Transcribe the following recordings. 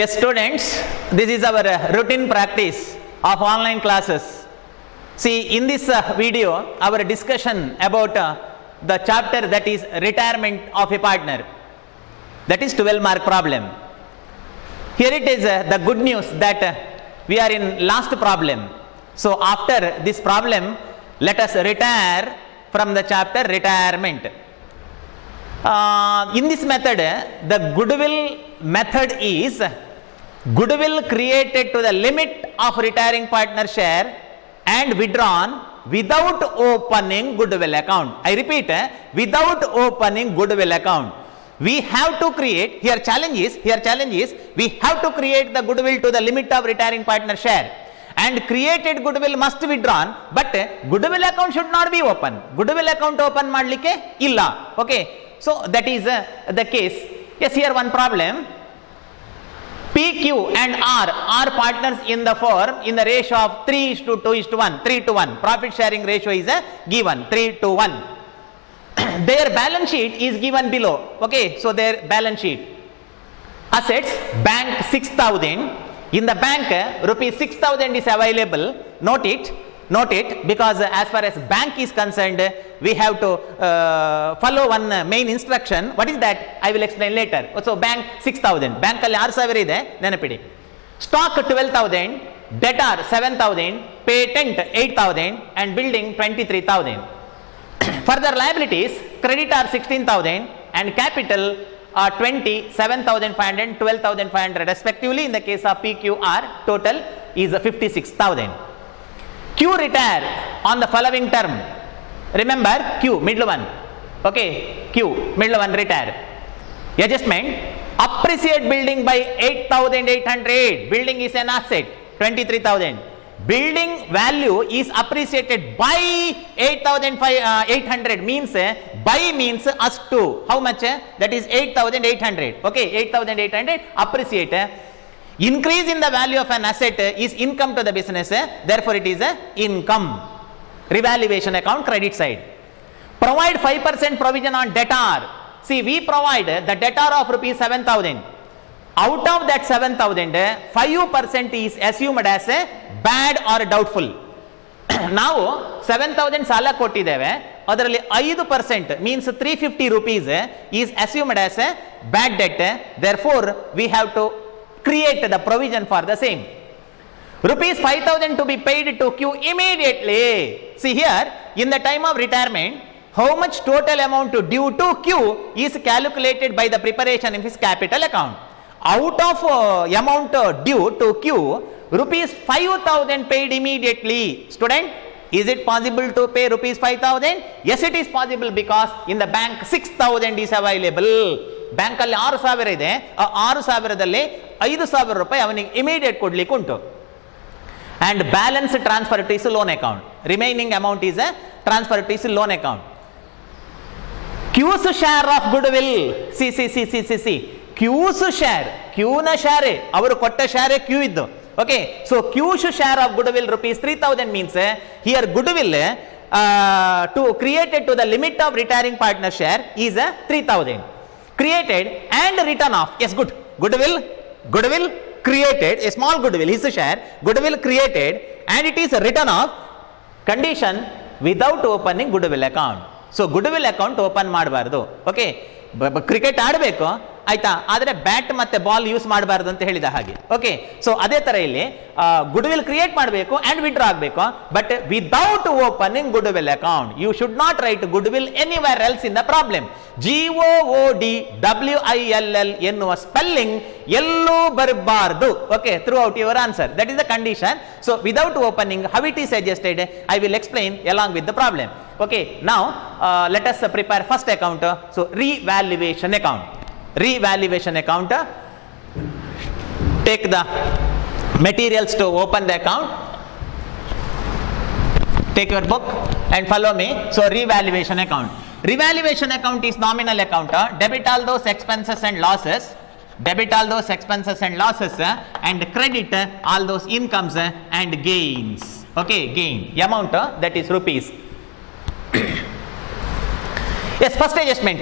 Yes, students, this is our routine practice of online classes. See, in this video, our discussion about the chapter that is retirement of a partner. That is 12-mark problem. Here it is the good news that we are in last problem. So after this problem, let us retire from the chapter retirement. In this method, the goodwill method is goodwill created to the limit of retiring partner share and withdrawn without opening goodwill account. I repeat, without opening goodwill account. We have to create, here challenge is, we have to create the goodwill to the limit of retiring partner share. And created goodwill must be withdrawn, but goodwill account should not be open. Goodwill account open madlike illa. Okay. So that is the case. Yes, here one problem. P, Q and R are partners in the firm in the ratio of 3:2:1, 3:1. Profit sharing ratio is given 3:1. Their balance sheet is given below. Okay, so their balance sheet. Assets, bank 6,000. In the bank, rupees 6,000 is available. Note it, because as far as bank is concerned, we have to follow one main instruction. What is that? I will explain later. So bank 6,000. Bank alli 6,000 ide nenapidi. Stock 12,000, debtor 7,000, patent 8,000 and building 23,000. Further liabilities, creditor 16,000 and capital 27,500, 12,500 respectively. In the case of PQR, total is 56,000. Q retire on the following term. Remember Q, middle one. Okay, Q, middle one retire. Adjustment, appreciate building by 8,800. Building is an asset, 23,000. Building value is appreciated by 8,800 means, by means us to. How much? That is 8,800. Okay, 8,800 appreciate. Increase in the value of an asset is income to the business, therefore it is income. Revaluation account, credit side. Provide 5% provision on debtor. See, we provide the debtor of rupees 7,000. Out of that 7,000, 5% is assumed as a bad or doubtful. Now 7,000 sala kottideve, adralli 5% means 350 rupees is assumed as a bad debt. Therefore, we have to create the provision for the same. Rupees 5,000 to be paid to Q immediately. See here, in the time of retirement, how much total amount due to Q is calculated by the preparation of his capital account. Out of amount due to Q, rupees 5,000 paid immediately. Student, is it possible to pay rupees 5,000? Yes, it is possible, because in the bank 6,000 is available. Bank alli 6,000 ide, 6,000dalli 5,000 ರೂಪಾಯಿ ಅವನಿಗೆ immediate ಕೊಡ್ಲಿಕ್ಕೆ ಉಂಟು. And balance transfer to his loan account. Remaining amount is transfer to his loan account. Q's share of goodwill. See. Q's share. Q na share. Avaru kotta share Q iddu. Okay. So Q's share of goodwill rupees 3,000 means here goodwill to created to the limit of retiring partner share is 3,000. Created and written off. Yes, good. Goodwill created, a small goodwill, his share, goodwill created and it is written off. Condition, without opening goodwill account. So goodwill account open ಮಾಡಬಾರದು. Okay, cricket ಆಡಬೇಕು ಆಯ್ತಾ, ಆದರೆ bat ಮತ್ತೆ ball use ಮಾಡಬಾರದು ಅಂತ ಹೇಳಿದ ಹಾಗೆ. Okay, so ಅದೇ ತರ ಇಲ್ಲಿ ಗುಡ್ವಿಲ್ ಕ್ರಿಯೇಟ್ ಮಾಡಬೇಕು ಅಂಡ್ ವಿಡ್ರಾ ಆಗಬೇಕು, but without opening goodwill account. You should not write goodwill anywhere else in the problem. GOODWILL ಎನ್ನುವ ಸ್ಪೆಲ್ಲಿಂಗ್ ಎಲ್ಲೂ ಬರಬಾರದು. Okay, throughout your answer. That is the condition. So without opening, how it is suggested, I will explain along with the problem. Okay, now let us prepare first account. So revaluation account. Revaluation account. Take the materials to open the account. Take your book and follow me. So revaluation account. Revaluation account is nominal account. Debit all those expenses and losses. Debit all those expenses and losses and credit all those incomes and gains. Okay, gain. Amount that is rupees. Yes, first adjustment.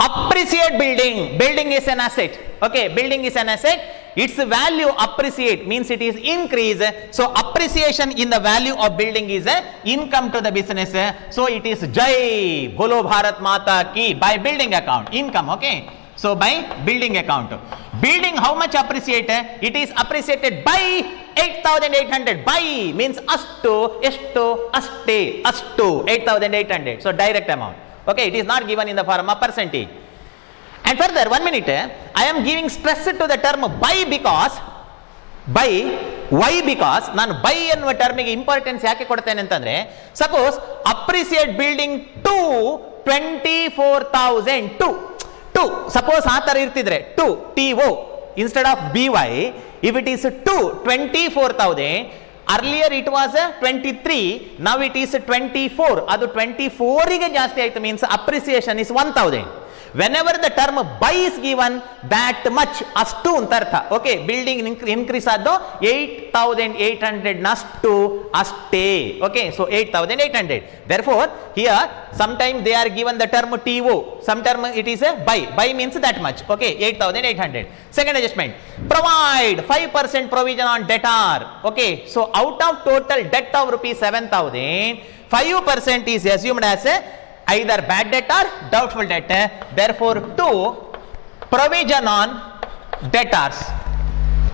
Appreciate building. Building is an asset. Okay, building is an asset. Its value appreciate means it is increase. So appreciation in the value of building is income to the business. So it is Jai Bolo Bharat Mata Ki by building account. Income, okay. So by building account. Building how much appreciate? It is appreciated by 8,800. By means astu, estu, aste, astu, 8,800. So direct amount. Okay, it is not given in the form of percentage. And further, 1 minute, I am giving stress to the term by because, by, why because, ನಾನು by ಅನ್ನುವ ಟರ್ಮಿಗೆ importance ಯಾಕೆ ಕೊಡ್ತೇನೆ ಅಂತಂದ್ರೆ, suppose appreciate building to 24,000 to suppose ಆ ತರ ಇರ್ತಿದ್ರೆ to TO instead of BY, if it is to 24,000, earlier it was 23, now it is 24, ಅದು 24 ಗೆ ಜಾಸ್ತಿ ಆಯ್ತು means appreciation is 1,000. Whenever the term by is given, that much ಅಷ್ಟು ಅಂತ ಅರ್ಥ. ಓಕೆ, ಬಿಲ್ಡಿಂಗ್ ಇನ್ಕ್ರೀಸ್ ಆದ್ದು 8,800 ನಷ್ಟು ಅಷ್ಟೇ. Okay, so 8,800. therefore here sometime they are given the term TO, some term it is a by means that much. okay, 8,800. second adjustment, provide 5% provision on debtor. okay, so out of total debt of rupees 7,000, 5% is assumed as a either bad debt or doubtful debt. therefore to provision on debtors,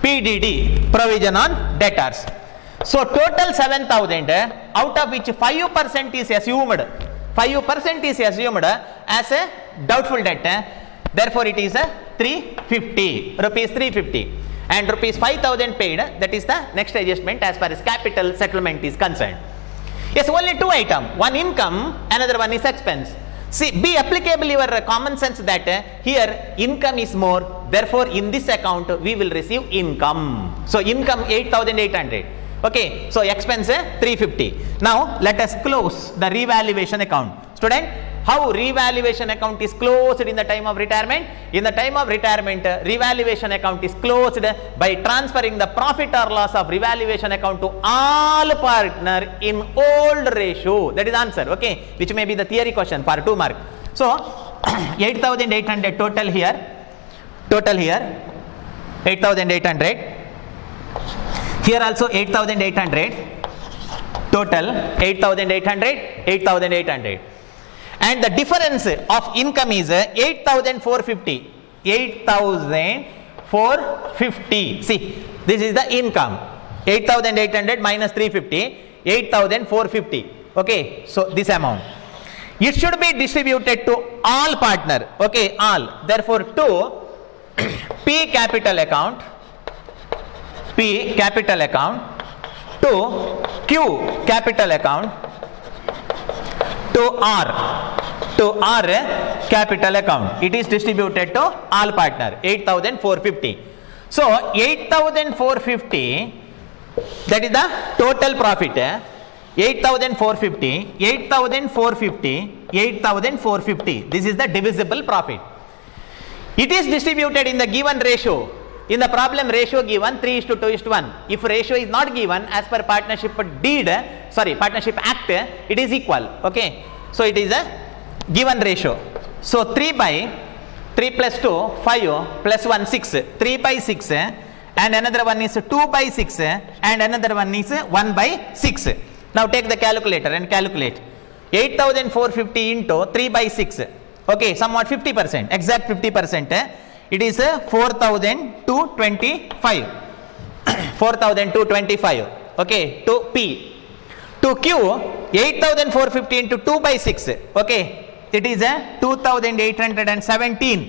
PDD, provision on debtors. so total 7,000, out of which 5% is assumed, 5% is assumed as a doubtful debt. therefore it is a 350 rupees, 350, and rupees 5,000 paid. that is the next adjustment as far as capital settlement is concerned. Yes, only two items, one income, another one is expense. See, be applicable your common sense that here income is more, therefore in this account we will receive income. So income 8,800. okay, so expense 350. now let us close the revaluation account. Student, how revaluation account is closed in the time of retirement? In the time of retirement, revaluation account is closed by transferring the profit or loss of revaluation account to all partner in old ratio. That is answer. okay, which may be the theory question for 2 mark. so 8,800 total here, 8,800, here also 8,800, total 8,800, 8,800. and the difference of income is 8,450, 8,450. see, this is the income, 8,800 minus 350, 8,450. okay, so this amount, it should be distributed to all partner. okay, all. therefore to P capital account, to Q capital account, to R capital account, it is distributed to all partner, 8,450. so 8,450, that is the total profit. 8,450, 8,450, this is the divisible profit. it is distributed in the given ratio. in the problem, ratio given 3:2:1. if ratio is not given as per partnership act, it is equal. okay, so it is a given ratio. so 3 plus 2 5 plus 1 6, 3/6, and another one is 2/6, and another one is 1/6. now take the calculator and calculate 8,450 into 3/6. okay, somewhat 50%, exact 50%. it is 4,225. 4,225. okay, to P. to Q, 8,450 into 2/6. okay, it is 2,817.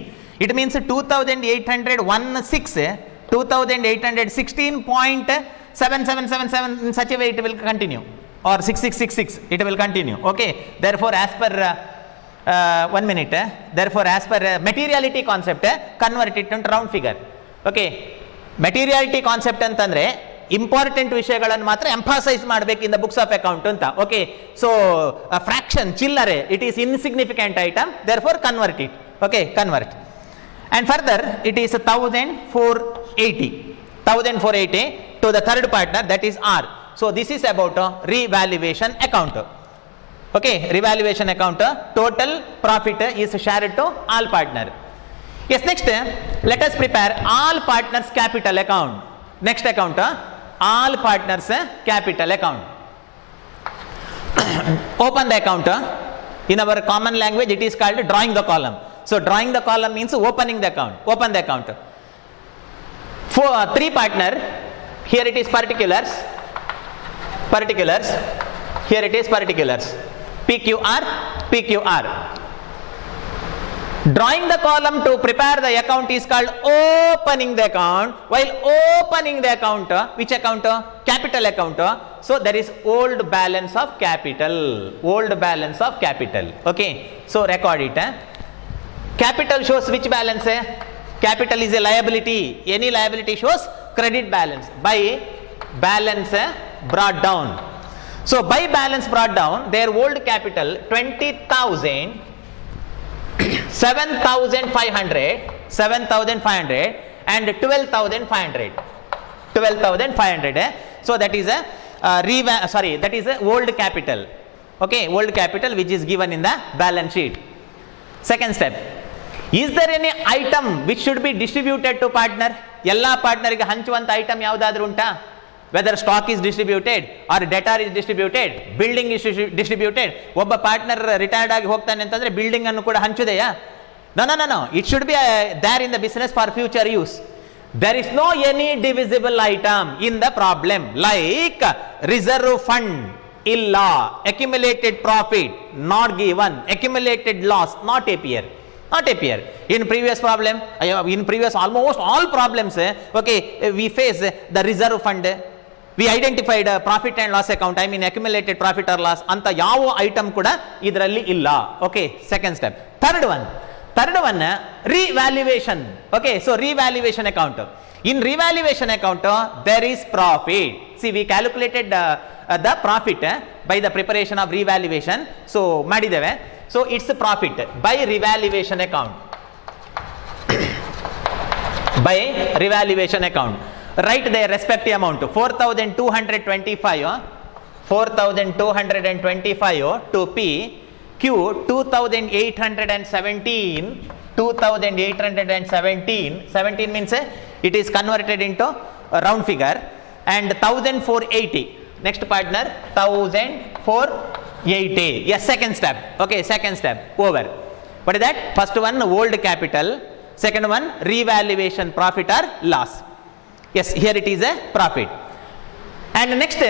it means 2,816, 2,816.7777, in such a way it will continue, or 6666 it will continue. okay, therefore as per 1 minute, therefore as per materiality concept, convert it into round figure. okay, materiality concept ಅಂತಂದ್ರೆ important ವಿಷಯಗಳನ್ನು ಮಾತ್ರ emphasise ಮಾಡಬೇಕು in the books of account ಅಂತ. Okay, so fraction ಚಿಲ್ಲರೆ, it is insignificant item, therefore convert it. Okay, convert. and further it is 1,480 to the third partner, that is R. so this is about a revaluation account. Okay, revaluation account, total profit is shared to all partner. Yes, next let us prepare all partners capital account. Next account, all partners capital account. Open the account. In our common language it is called drawing the column. So drawing the column means opening the account. Open the account. For three partner, here it is particulars, here it is particulars, PQR, PQR. Drawing the column to prepare the account is called opening the account. While opening the account, which account? Capital account. So there is old balance of capital, old balance of capital. Okay, so record it. Capital shows which balance? Capital is a liability. Any liability shows credit balance. By balance brought down. So by balance brought down, their old capital 20,000, 7,500, 7,500 and 12,500. 12,500. So that is a that is a old capital. Okay, old capital which is given in the balance sheet. Second step. Is there any item which should be distributed to partner? Ella partner ige hanchuvanta item yavudadru unta? Whether stock is distributed or debtor is distributed, building is distributed. Obba partner retired agi hogtane antandre building annu kuda hanchudeya? No. It should be there in the business for future use. There is no any divisible item in the problem, like reserve fund illa, accumulated profit not given, accumulated loss not appear. Not appear. In previous problem, in previous almost all problems, okay, we face the reserve fund. We identified profit and loss account, I mean accumulated profit or loss. Anta yavo item kuda idralli illa. Okay, second step. Third one, revaluation. Okay, so revaluation account. In revaluation account, there is profit. See, we calculated the profit by the preparation of revaluation. So madideve. So it's a profit by revaluation account. By revaluation account. Write their respective amount. 4,225 to P. Q 2,817. 17 means it is converted into a round figure, and 1,480. Next partner 1,480. Yes, second step. Okay, second step over. What is that? First one old capital, second one revaluation profit or loss. Yes, here it is a profit. And next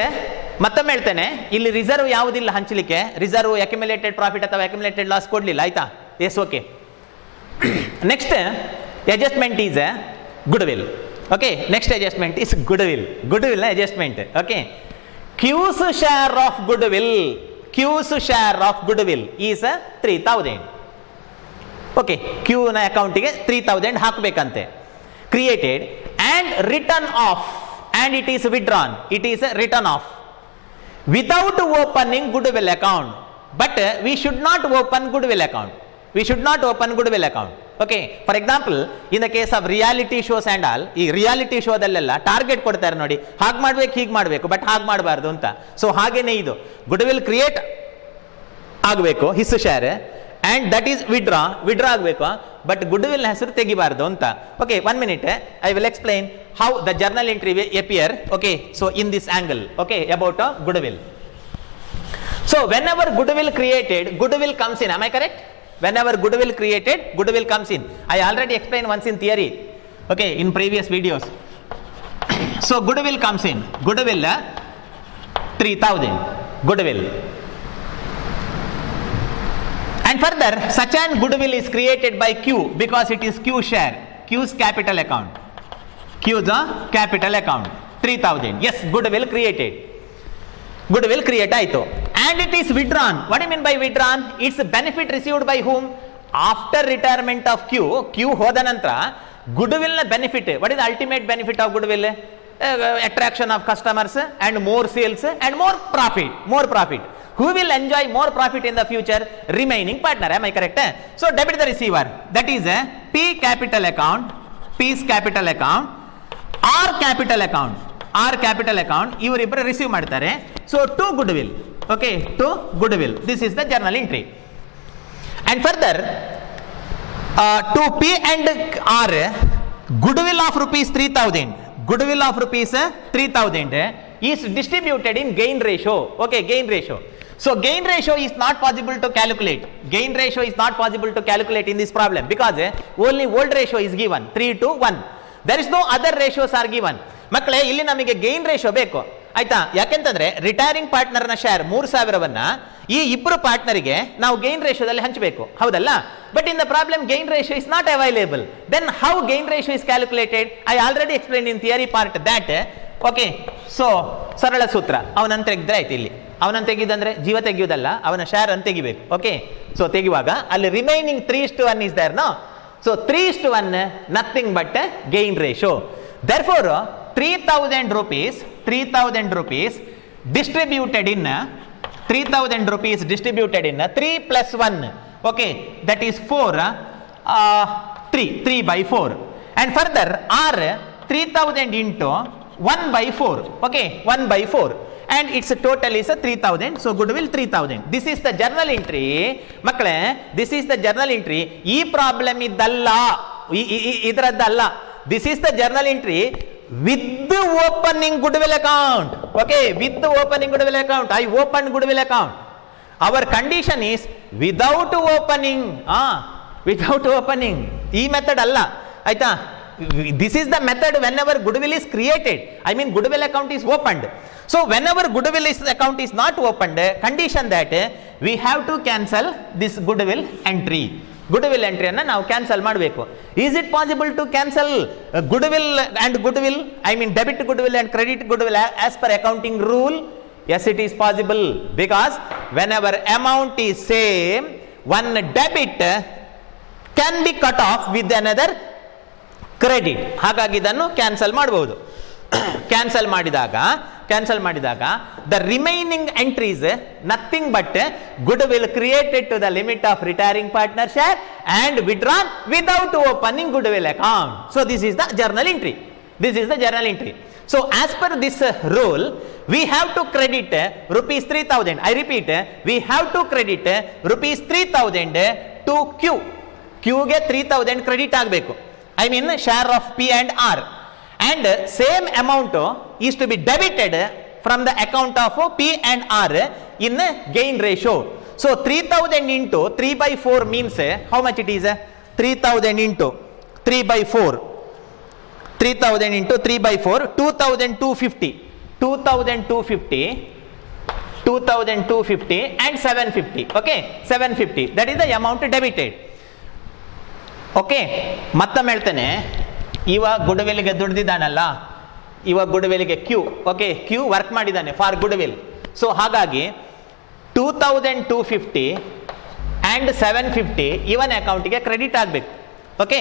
ಮತ್ತೊಮ್ಮೆ ಹೇಳ್ತೇನೆ, ಇಲ್ಲಿ reserve ಯಾವುದಿಲ್ಲ ಹಂಚಲಿಕ್ಕೆ. Reserve accumulated profit ಅಥವಾ accumulated loss ಕೊಡಲಿಲ್ಲ, ಆಯ್ತಾ? Yes, okay. Next adjustment is goodwill. Okay, next adjustment is goodwill. Goodwill adjustment. Okay, Q's share of goodwill. Q's share of goodwill is 3,000. Okay, Q na account ಗೆ 3,000 ಹಾಕಬೇಕಂತೆ. Created and written off, and it is withdrawn. It is written off without opening goodwill account. But we should not open goodwill account. We should not open goodwill account. Okay, for example, in the case of reality shows and all, ಈ reality ಶೋದಲ್ಲೆಲ್ಲ target ಕೊಡ್ತಾರೆ ನೋಡಿ, ಹಾಗೆ ಮಾಡ್ಬೇಕು ಹೀಗೆ ಮಾಡಬೇಕು, but ಹಾಗೆ ಮಾಡಬಾರ್ದು ಅಂತ. ಸೊ ಹಾಗೇನೆ ಇದು ಗುಡ್ವಿಲ್ ಕ್ರಿಯೇಟ್ ಆಗಬೇಕು, his share, and that is withdraw ಆಗಬೇಕು, ಬಟ್ ಗುಡ್ವಿಲ್ ಹೆಸರು ತೆಗಿಬಾರ್ದು ಅಂತ. Okay, 1 minute, I will explain how the journal entry will appear. Okay, so in this angle, okay, about goodwill. So whenever goodwill created, goodwill comes in. Am I correct? Whenever goodwill created, goodwill comes in. I already explained once in theory, okay, in previous videos. So goodwill comes in. Goodwill 3,000 goodwill. And further, such an goodwill is created by Q because it is Q share, Q's capital account. Q's capital account 3,000. Yes, goodwill created. Goodwill create ಆಯಿತು. And it is withdrawn. What do you mean by withdrawn? It's a benefit received by whom? After retirement of Q. Q ಹೋದ ನಂತರ goodwill ನ benefit. What is the ultimate benefit of goodwill? Attraction of customers and more sales and more profit. More profit. Who will enjoy more profit in the future? Remaining partner. Am I correct? So debit the receiver. That is a P capital account, P's capital account, R capital account. R capital account ಇವರಿಬ್ಬರು receive ಮಾಡ್ತಾರೆ. So to goodwill okay, to goodwill. This is the journal entry. And further, to P and R, goodwill of rupees 3000, goodwill of rupees 3000 is distributed in gain ratio. Okay, gain ratio. So gain ratio is not possible to calculate. Gain ratio is not possible to calculate in this problem because only old ratio is given 3:1. There is no other ratios are given. ಮಕ್ಕಳೇ ಇಲ್ಲಿ ನಮಗೆ gain ratio ಬೇಕು ಆಯ್ತಾ, ಯಾಕೆಂತಂದ್ರೆ retiring ಪಾರ್ಟ್ನರ್ನ share 3000 ಈ ಇಬ್ಬರು ಪಾರ್ಟ್ನರಿಗೆ ನಾವು gain ರೇಷಿಯೋದಲ್ಲಿ ಹಂಚಬೇಕು, ಹೌದಲ್ಲ. But in the problem gain ratio is not available. Then how gain ratio is calculated? I already explain in theory part that. Okay, so ಸರಳ ಸೂತ್ರ, ಅವನನ್ನು ತೆಗೆದ್ರೆ ಆಯ್ತು. ಇಲ್ಲಿ ಅವನನ್ನು ತೆಗೆದಂದ್ರೆ ಜೀವ ತೆಗೆಯುವುದಲ್ಲ, ಅವನ ಶೇರ್ ಅನ್ನು ತೆಗಿಬೇಕು. ಓಕೆ, ಸೊ ತೆಗೆಯುವಾಗ ಅಲ್ಲಿ remaining 3:1 is there no. So 3:1 nothing but gain ratio. Therefore 3000 rupees distributed in 3 plus 1, okay, that is 4, 3/4. And further R 3000 into 1/4, okay, 1/4, and its total is 3000. So goodwill 3000. This is the journal entry. ಮಕ್ಕಳೇ, this is the journal entry. ಈ problem ಇದ್ದಲ್ಲ, ಇದರದ್ದಲ್ಲ. This is the journal entry with the opening goodwill account. Okay, with the opening goodwill account. I opened goodwill account. Our condition is without opening. Without opening. ಈ method ಅಲ್ಲ ಆಯ್ತಾ. This is the method whenever goodwill is created. I mean goodwill account is opened. So whenever goodwill account is not opened, condition that we have to cancel this goodwill entry. Goodwill ಎಂಟ್ರಿಯನ್ನು ನಾವು cancel ಮಾಡಬೇಕು. Is it possible to cancel goodwill and goodwill, I mean debit goodwill and credit goodwill as per accounting rule? Yes, it is possible because whenever amount is same, one debit can be cut off with another credit. ಹಾಗಾಗಿ ಇದನ್ನು cancel ಮಾಡಬಹುದು. Cancel ಮಾಡಿದಾಗ the remaining entries nothing but goodwill created to the limit of retiring partner share and withdrawn without opening goodwill account. So this is the journal entry. So as per this rule, we have to credit rupees 3000. I repeat, we have to credit rupees 3000 to Q. Q ಗೆ 3000 credit ಆಗಬೇಕು. I mean share of P and R. And same amount is to be debited from the account of P and R in gain ratio. So 3000 into 3/4 means how much it is? 3000 into 3/4. 3000 into 3/4, 2250. 2250 and 750. Okay, 750. That is the amount debited. Okay, ಮತ್ತೊಮ್ಮೆ ಹೇಳ್ತೇನೆ, ಇವಾಗ ಗುಡ್ವಿಲ್ಗೆ ದುಡ್ದಿದ್ದಾನಲ್ಲ, ಇವಾಗ ಗುಡ್ವಿಲ್ಗೆ Q, okay, Q work ಮಾಡಿದ್ದಾನೆ for goodwill. So ಹಾಗಾಗಿ 2250 and 750 ಇವನ್ ಅಕೌಂಟಿಗೆ credit ಆಗಬೇಕು. Okay,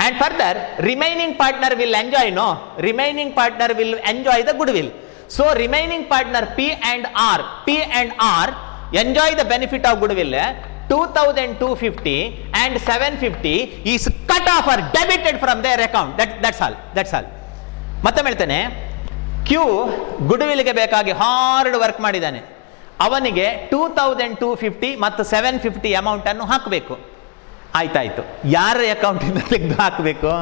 and further remaining partner will enjoy the goodwill. So remaining partner P and R enjoy the benefit of goodwill. 2250 and 750 is cut off or debited from their account. That's all. ಮತ್ತೊಮ್ಮೆ ಹೇಳ್ತೇನೆ, Q ಗುಡ್ವಿಲ್ಗೆ ಬೇಕಾಗಿ hard work ಮಾಡಿದ್ದಾನೆ. ಅವನಿಗೆ 2250 ಮತ್ತು 750 amount ಅನ್ನು ಹಾಕಬೇಕು. ಆಯ್ತಾಯ್ತು, ಯಾರ ಅಕೌಂಟಿಂದ ತೆಗೆದು ಹಾಕಬೇಕು?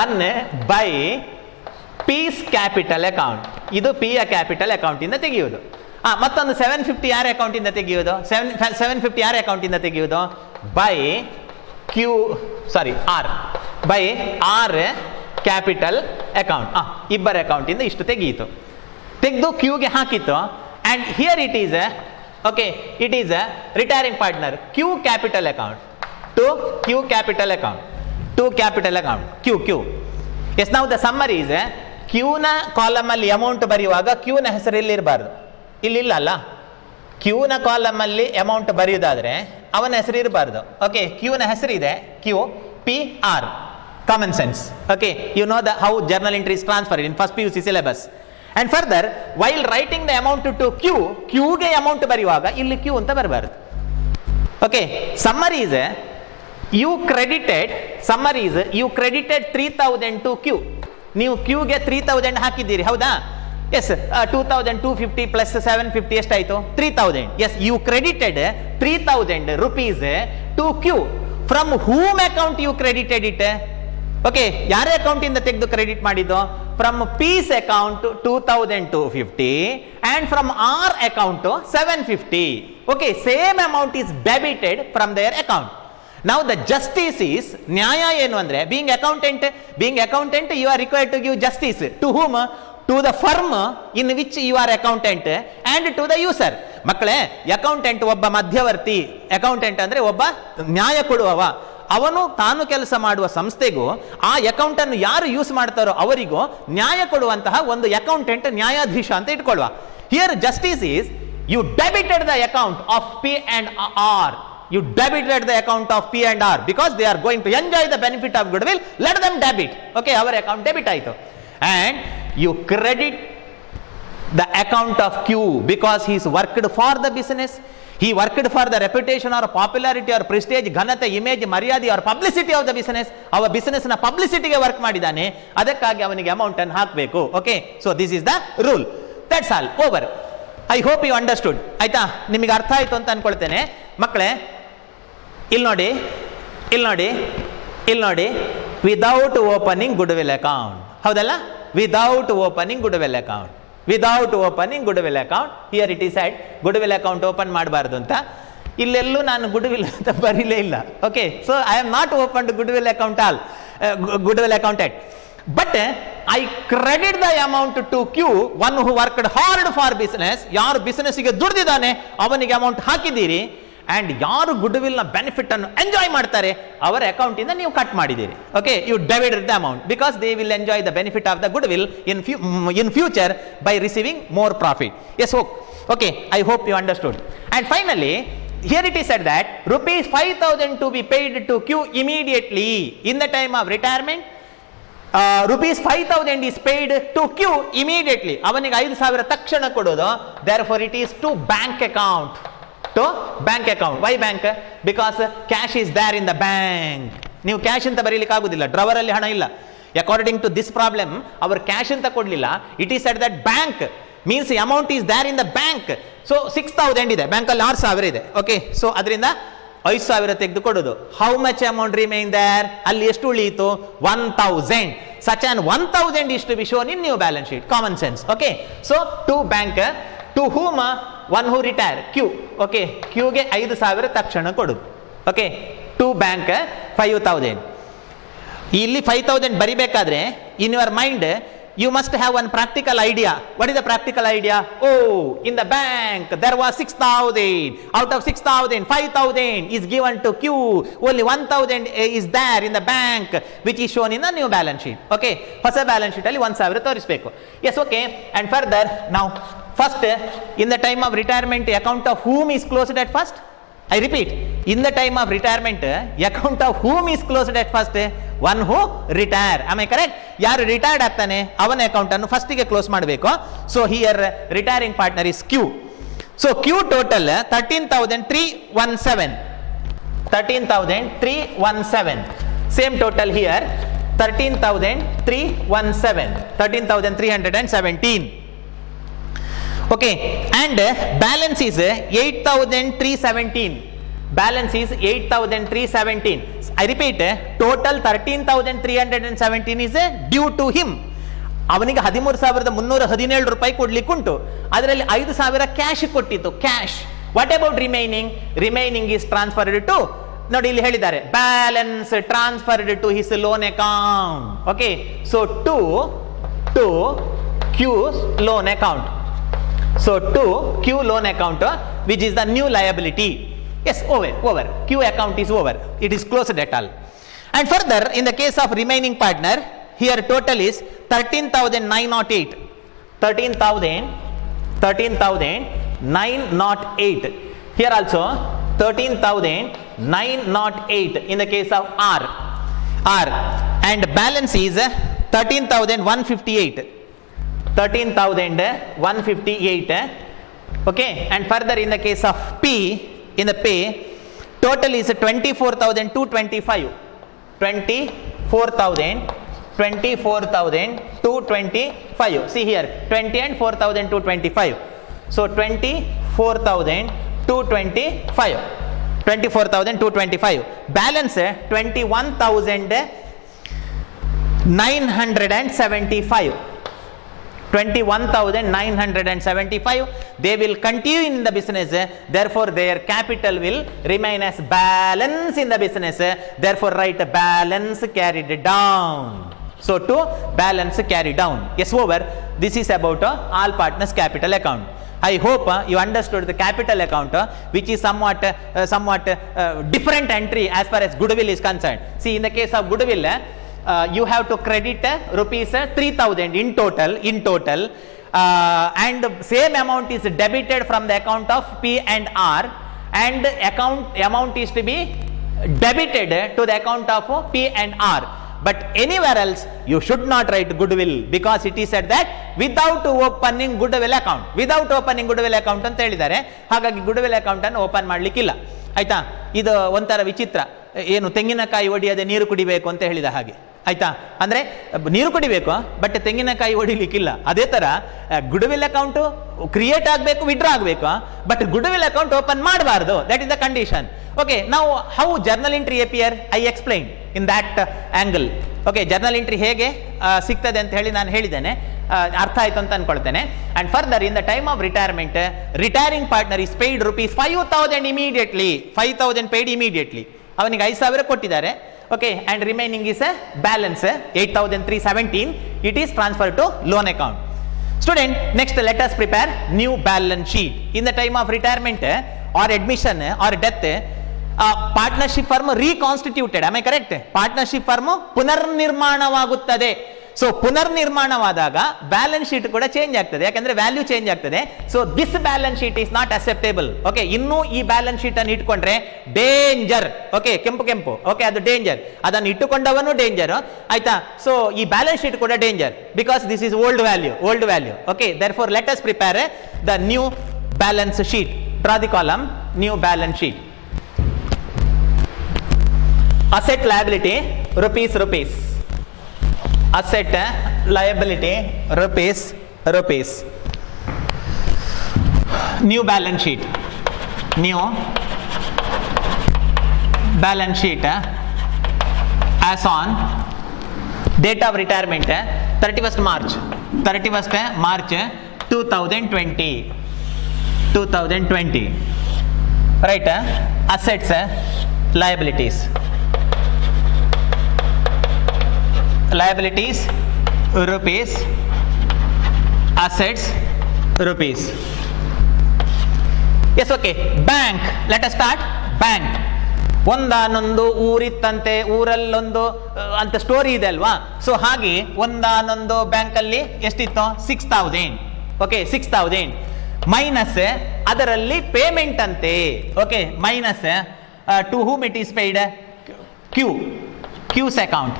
1 by P's ಕ್ಯಾಪಿಟಲ್ ಅಕೌಂಟ್. ಇದು P ಯ ಕ್ಯಾಪಿಟಲ್ ಅಕೌಂಟಿಂದ ತೆಗೆಯುವುದು. ಮತ್ತೊಂದು 750 ಯಾರ ಅಕೌಂಟಿಂದ ತೆಗೆಯುವುದು? 750 ಯಾರ ಅಕೌಂಟಿಂದ ತೆಗೆಯುವುದು? By R capital account. ಇಬ್ಬರ ಅಕೌಂಟಿಂದ ಇಷ್ಟು ತೆಗೆದು ಕ್ಯೂಗೆ ಹಾಕಿತ್ತು. And here it is okay, it is retiring partner Q capital account to Q capital account Q. Yes, ನಾವು ದ ಸಮ್ಮರಿ ಈಸ್ ಕ್ಯೂನ ಕಾಲಮ್ ಅಲ್ಲಿ ಅಮೌಂಟ್ ಬರೆಯುವಾಗ ಕ್ಯೂನ ಹೆಸರು ಇಲ್ಲಿರಬಾರ್ದು. ಇಲ್ಲಿಲ್ಲ ಅಲ್ಲ, ಕ್ಯೂನ ಕಾಲಮ್ ಅಲ್ಲಿ ಅಮೌಂಟ್ ಬರೆಯುವುದಾದ್ರೆ ಅವನ ಹೆಸರು ಇರಬಾರ್ದು. ಓಕೆ, ಕ್ಯೂನ ಹೆಸರಿದೆ Q PR, common sense. Okay, you know how journal entry is transferred in first PUC syllabus. And further, while writing the amount to Q ಗೆ amount ಬರೆಯುವಾಗ ಇಲ್ಲಿ Q ಅಂತ ಬರಬಾರದು. Okay, summary is you credited 3000 to Q. ನೀವು Q ಗೆ 3000 ಹಾಕಿದ್ದೀರಿ, ಹೌದಾ? Yes, 2250 plus 750 ಎಷ್ಟಾಯಿತು 3000. Yes, you credited 3000 rupees to Q. From whom account you credited it? Okay, ಯಾರ ಅಕೌಂಟ್ ಇಂದ ತೆಗೆದು ಕ್ರೆಡಿಟ್ ಮಾಡಿದ್ದು? From P's account 2250 and from R account 750. Okay, same amount is debited from their account. Now the justice is, ನ್ಯಾಯ ಏನು ಅಂದ್ರೆ, being accountant you are required to give justice to whom? To the firm in which you are accountant and to the user. ಮಕ್ಕಳೇ, accountant ಒಬ್ಬ ಮಧ್ಯವರ್ತಿ, accountant ಅಂದ್ರೆ ಒಬ್ಬ ನ್ಯಾಯ ಕೊಡುವವ. ಅವನು ತಾನು ಕೆಲಸ ಮಾಡುವ ಸಂಸ್ಥೆಗೂ ಆ ಅಕೌಂಟ್ ಅನ್ನು ಯಾರು ಯೂಸ್ ಮಾಡ್ತಾರೋ ಅವರಿಗೂ ನ್ಯಾಯ ಕೊಡುವಂತಹ ಒಂದು ಅಕೌಂಟೆಂಟ್ ನ್ಯಾಯಾಧೀಶ ಅಂತ ಇಟ್ಕೊಳ್ಳುವ. Here justice is, you debited the account of P and R. You debited the account of P and R because they are going to enjoy the benefit of goodwill. Let them debit. Okay, our account debit ಆಯಿತು. And you credit the account of Q because he is worked for the business. He worked for the reputation or popularity or prestige, ಘನತೆ, image, ಮರ್ಯಾದೆ or publicity of the business. our business ನ publicity ಗೆ work ಮಾಡಿದ್ದಾನೆ, ಅದಕ್ಕಾಗಿ ಅವನಿಗೆ amount ಅನ್ನು ಹಾಕಬೇಕು. Okay, so this is the rule. That's all, over. I hope you understood. ಆಯ್ತಾ, ನಿಮಗೆ ಅರ್ಥ ಆಯ್ತು ಅಂತ ಅನ್ಕೊಳ್ತೇನೆ. ಮಕ್ಕಳೇ, ಇಲ್ಲಿ ನೋಡಿ, without opening goodwill account. ಹೌದಲ್ಲ? Without opening goodwill account. Here it is said goodwill account open ಮಾಡಬಾರ್ದು ಅಂತ. ಇಲ್ಲೆಲ್ಲೂ ನಾನು ಗುಡ್ ವಿಲ್ ಅಂತ ಬರೀಲೇ ಇಲ್ಲ. Okay, so I am not open goodwill account at. But I credit the amount to Q, one who worked hard for business. ಯಾರು ಬಿಸಿನೆಸ್ಗೆ ದುಡಿದಿದ್ದಾನೆ ಅವನಿಗೆ ಅಮೌಂಟ್ ಹಾಕಿದ್ದೀರಿ. ಅಂಡ್ ಯಾರು ಗುಡ್ ವಿಲ್ ನ ಬೆನಿಫಿಟ್ ಅನ್ನು ಎಂಜಾಯ್ ಮಾಡ್ತಾರೆ ಅವರ ಅಕೌಂಟ್ ಇಂದ ನೀವು ಕಟ್ ಮಾಡಿದ್ದೀರಿ. Okay, you debited the amount because they will enjoy the benefit of the goodwill in future by receiving more profit. Yes, okay, I hope you understood. And finally, here it is said that rupees 5000 to be paid to Q immediately in the time of retirement. rupees 5000 is paid to Q immediately. ಅವನಿಗೆ 5000 ತಕ್ಷಣ ಕೊಡೋದು. therefore it is to bank account. Why bank? Because cash is there in the bank. ನೀವು cash ಅಂತ ಬರೀಲಿಕ್ಕೆ ಆಗುದಿಲ್ಲ, drawer ಅಲ್ಲಿ ಹಣ ಇಲ್ಲ. ಅಕಾರ್ಡಿಂಗ್ ಟು ದಿಸ್ ಪ್ರಾಬ್ಲಮ್ ಅವರು ಕ್ಯಾಶ್ ಅಂತ ಕೊಡ್ಲಿಲ್ಲ. It is at that bank means amount is there in the bank. So 6000 ಇದೆ, ಬ್ಯಾಂಕ್ ಅಲ್ಲಿ 6000 ಇದೆ. ಓಕೆ, ಸೊ ಅದರಿಂದ 5000 ತೆಗೆದು ಕೊಡೋದು. How much amount remain there? ಅಲ್ಲಿ ಎಷ್ಟು ಉಳಿಯಿತು? 1000. such an 1000 is to be shown in new balance sheet. Common sense. Okay, so to bank, to whom? One who retire, Q. Okay, Q ಗೆ 5000 ತಕ್ಷಣ ಕೊಡು. Okay, to bank 5000. ಇಲ್ಲಿ 5000 ಬರಿಬೇಕಾದ್ರೆ in your mind you must have one practical idea. What is the practical idea? Oh, in the bank there was 6000. Out of 6000, 5000 is given to Q. Only 1000 is there in the bank, which is shown in the new balance sheet. Okay, ಹೊಸ balance sheet ಅಲ್ಲಿ 1000 ತೋರಿಸಬೇಕು. Yes, okay. And further, now first in the time of retirement, account of whom is closed at first? I repeat, in the time of retirement, account of whom is closed at first? One who retire. Am I correct? ಯಾರು retired ಆಗ್ತಾನೆ ಅವನ account ಅನ್ನು first ಗೆ close ಮಾಡಬೇಕು. So here retiring partner is Q. So Q total 13,317. 13,317. Same total here 13,317. 13,317. Okay, and balance is 8,317. Balance is 8,317. I repeat, total 13,317 is due to him. ಅವನಿಗೆ 13,317 ರೂಪಾಯಿ ಕೊಡ್ಲಿಕ್ಕುಂಟು. ಅದರಲ್ಲಿ 5,000 cash ಕೊಟ್ಟಿತ್ತು, cash. What about remaining? Remaining is transferred to, ನೋಡಿ ಇಲ್ಲಿ ಹೇಳಿದ್ದಾರೆ, balance transferred to his loan account. Okay, so to Q's loan account. So to Q loan account, which is the new liability. Yes, over. Q account is over. It is closed at all. And further, in the case of remaining partner, here total is 13,908. 13,908. Here also 13,908 in the case of R. And balance is 13,158. 13,158. Okay, and further in the case of P, in the pay, total is 24,225. 24,225. See here, 20 and 4,225. So 24,225. 24,225. Balance 21,975. 21,975. They will continue in the business, therefore their capital will remain as balance in the business, therefore write balance carried down. So to balance carried down. Yes, over. This is about all partners capital account. I hope you understood the capital account, which is somewhat different entry as far as goodwill is concerned. See, in the case of goodwill, you have to credit rupees 3,000 in total, and the same amount is debited from the account of P&R, and amount is to be debited to the account of P&R. But anywhere else you should not write goodwill, because it is said that without opening goodwill account, ಅಂತ ಹೇಳಿದ್ದಾರೆ. ಹಾಗಾಗಿ goodwill account ಅನ್ನು open ಮಾಡಲಿಕ್ಕಿಲ್ಲ. ಆಯ್ತಾ? ಇದು ಒಂಥರ ವಿಚಿತ್ರ, ಏನು ತೆಂಗಿನಕಾಯಿ ಒಡೆಯದೆ ನೀರು ಕುಡಿಬೇಕು ಅಂತ ಹೇಳಿದ ಹಾಗೆ. ಆಯ್ತಾ? ಅಂದ್ರೆ ನೀರು ಕುಡಿಬೇಕು ಬಟ್ ತೆಂಗಿನಕಾಯಿ ಹೊಡಿಲಿಕ್ಕಿಲ್ಲ. ಅದೇ ತರ ಗುಡ್ವಿಲ್ ಅಕೌಂಟ್ ಕ್ರಿಯೇಟ್ ಆಗಬೇಕು, ವಿಡ್ರಾ ಆಗಬೇಕು, ಬಟ್ ಗುಡ್ವಿಲ್ ಅಕೌಂಟ್ ಓಪನ್ ಮಾಡಬಾರ್ದು. That is the condition. Okay, ನಾವು how journal entry appear, I explain in that angle. Okay, journal entry ಹೇಗೆ ಸಿಗ್ತದೆ ಅಂತ ಹೇಳಿ ನಾನು ಹೇಳಿದ್ದೇನೆ, ಅರ್ಥ ಆಯ್ತು ಅಂತ ಅನ್ಕೊಳ್ತೇನೆ. And further, in the time of retirement, retiring partner is paid rupees 5,000 immediately. 5,000 paid immediately. ಅವನಿಗೆ 5,000 ಕೊಟ್ಟಿದ್ದಾರೆ. Okay, and remaining is a balance 8,317. It is transferred to loan account. Student, next let us prepare new balance sheet. In the time of retirement or admission or death, partnership firm reconstituted. Am I correct? Partnership firm ಪುನರ್ನಿರ್ಮಾಣವಾಗುತ್ತದೆ. So ಪುನರ್ನಿರ್ಮಾಣವಾದಾಗ balance sheet ಕೂಡ change ಆಗ್ತದೆ, ಯಾಕಂದ್ರೆ value change ಆಗ್ತದೆ. So this balance sheet is not acceptable. Okay, ಇನ್ನೂ ಈ balance sheet ಅನ್ನು ಇಟ್ಕೊಂಡ್ರೆ ಡೇಂಜರ್. ಓಕೆ, ಕೆಂಪು. ಓಕೆ, ಅದು ಡೇಂಜರ್. ಅದನ್ನು ಇಟ್ಟುಕೊಂಡವನು ಡೇಂಜರ್. ಆಯ್ತಾ? ಸೊ ಈ ಬ್ಯಾಲೆನ್ಸ್ ಶೀಟ್ ಕೂಡ danger, because this is old value. Okay, therefore let us prepare the new balance sheet. Draw the column new balance sheet. Asset liability rupees. Asset liability rupees. New balance sheet. As on date of retirement 31st March 2020. Right? Assets, liabilities rupees, assets rupees. Yes, okay. Bank, let us start. Bank. ಒಂದಾನೊಂದು ಊರಿತ್ತಂತೆ, ಊರಲ್ಲೊಂದು ಅಂತ story ಇದೆ ಅಲ್ವಾ? So ಹಾಗೆ ಒಂದಾನೊಂದು bank ಅಲ್ಲಿ ಎಷ್ಟಿತ್ತು? 6,000. Okay, 6,000 minus ಅದರಲ್ಲಿ payment ಅಂತೆ. Okay, minus two whom it is paid? Q's account.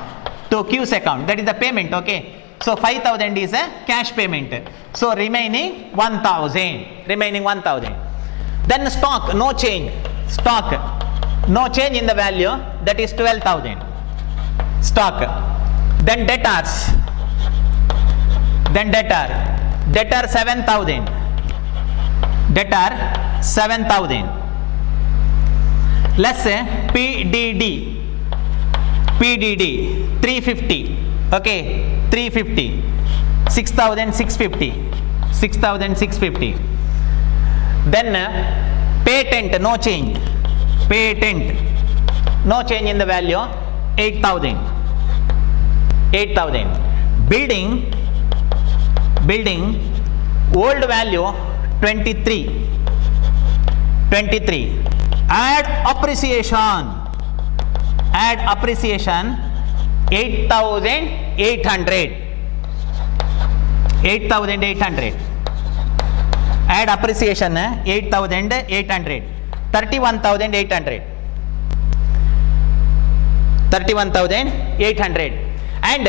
To Q's account, that is the payment. Okay, so 5,000 is a cash payment, so remaining 1,000. Then stock, no change in the value, that is 12,000 stock. Then debtor 7,000 less PDD 350. Okay, 350. 6,650. Then patent, no change in the value, 8,000. Building old value 23. Add appreciation 8,800. Add appreciation 8,800. 31,800. And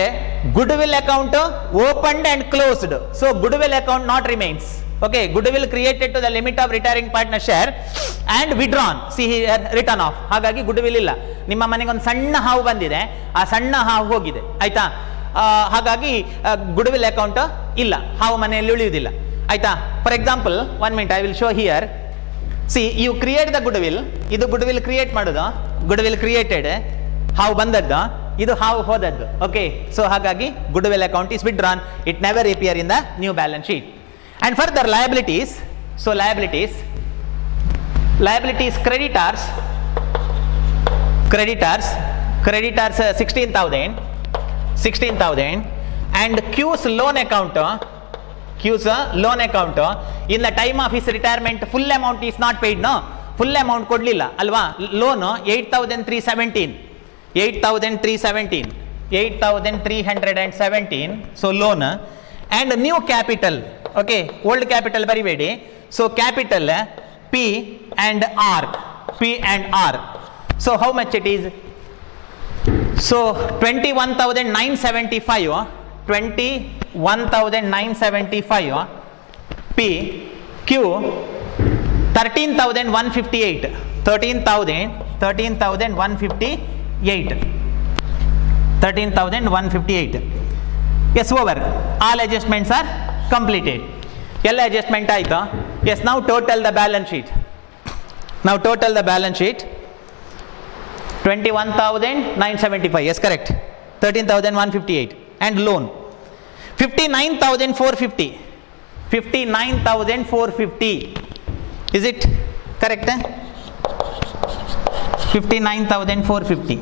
goodwill account opened and closed. So goodwill account not remains. Okay, goodwill created to the limit of retiring partner share and withdrawn. See here, written off. ಹಾಗಾಗಿ goodwill ಇಲ್ಲ. ನಿಮ್ಮ ಮನೆಗೆ ಒಂದು ಸಣ್ಣ ಹಾವು ಬಂದಿದೆ, ಆ ಸಣ್ಣ ಹಾವು ಹೋಗಿದೆ. ಆಯ್ತಾ? ಹಾಗಾಗಿ ಗುಡ್ ವಿಲ್ ಅಕೌಂಟ್ ಇಲ್ಲ, ಹಾವು ಮನೆಯಲ್ಲಿ ಉಳಿಯುವುದಿಲ್ಲ ಆಯ್ತಾ. For example 1 minute I will show here. See you create the goodwill, ಇದು ಗುಡ್ ವಿಲ್ ಕ್ರಿಯೇಟ್ ಮಾಡೋದು, ಗುಡ್ ವಿಲ್ ಕ್ರಿಯೇಟೆಡ್, ಹಾವು ಬಂದದ್ದು, ಇದು ಹಾವು ಹೋದದ್ದು. ಓಕೆ, ಸೊ ಹಾಗಾಗಿ goodwill account is withdrawn, it never appear in the new balance sheet. And further liabilities, so liabilities creditors 16,000 and Q's loan account in the time of his retirement full amount is not paid, no, full amount ಕೊಡ್ಲಿಲ್ಲ ಅಲ್ವಾ. Loan 8,317 so loan and new capital. Okay, old capital ಬರಿಬೇಡಿ. So capital P and R. So how much it is? So 21,975 P, Q 13,158. Yes, over. All adjustments are completed. ಎಲ್ಲ adjustment ಆಯ್ತಾ? Yes, now total the balance sheet. 21,975. Yes, correct. 13,158 and loan 59,450. 59,450. Is it correct? 59,450.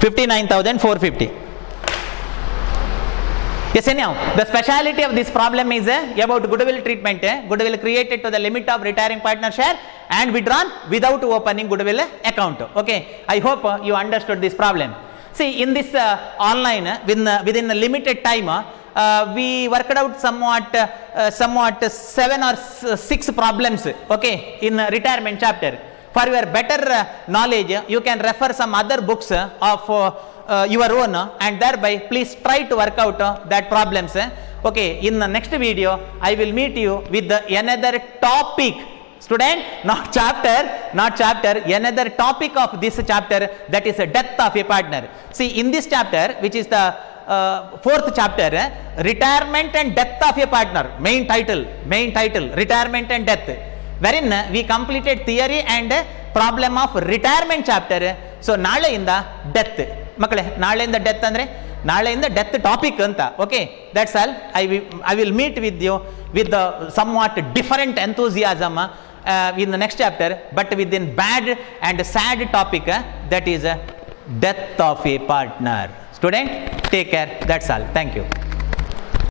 $59,450. Yes, anyhow, the speciality of this problem is about goodwill treatment. Goodwill created to the limit of retiring partner share and withdrawn without opening goodwill account. Okay, I hope you understood this problem. See, in this online, within a limited time, we worked out somewhat 7 or 6 problems, okay, in retirement chapter. For your better knowledge, you can refer some other books of your own, and thereby please try to work out that problems. Okay, in the next video I will meet you with another topic, student, not chapter, another topic of this chapter, that is the death of a partner. See, in this chapter, which is the 4th chapter, retirement and death of a partner, main title, retirement and death, wherein we completed theory and problem of retirement chapter. So ನಾಳೆಯಿಂದ death ಮಕ್ಕಳೇ, ನಾಳೆಯಿಂದ death ಅಂದರೆ ನಾಳೆಯಿಂದ death topic ಅಂತ. Okay, that's all. I will meet with you with somewhat different enthusiasm in the next chapter, but within bad and sad topic, that is death of a partner. Student, take care. That's all. Thank you.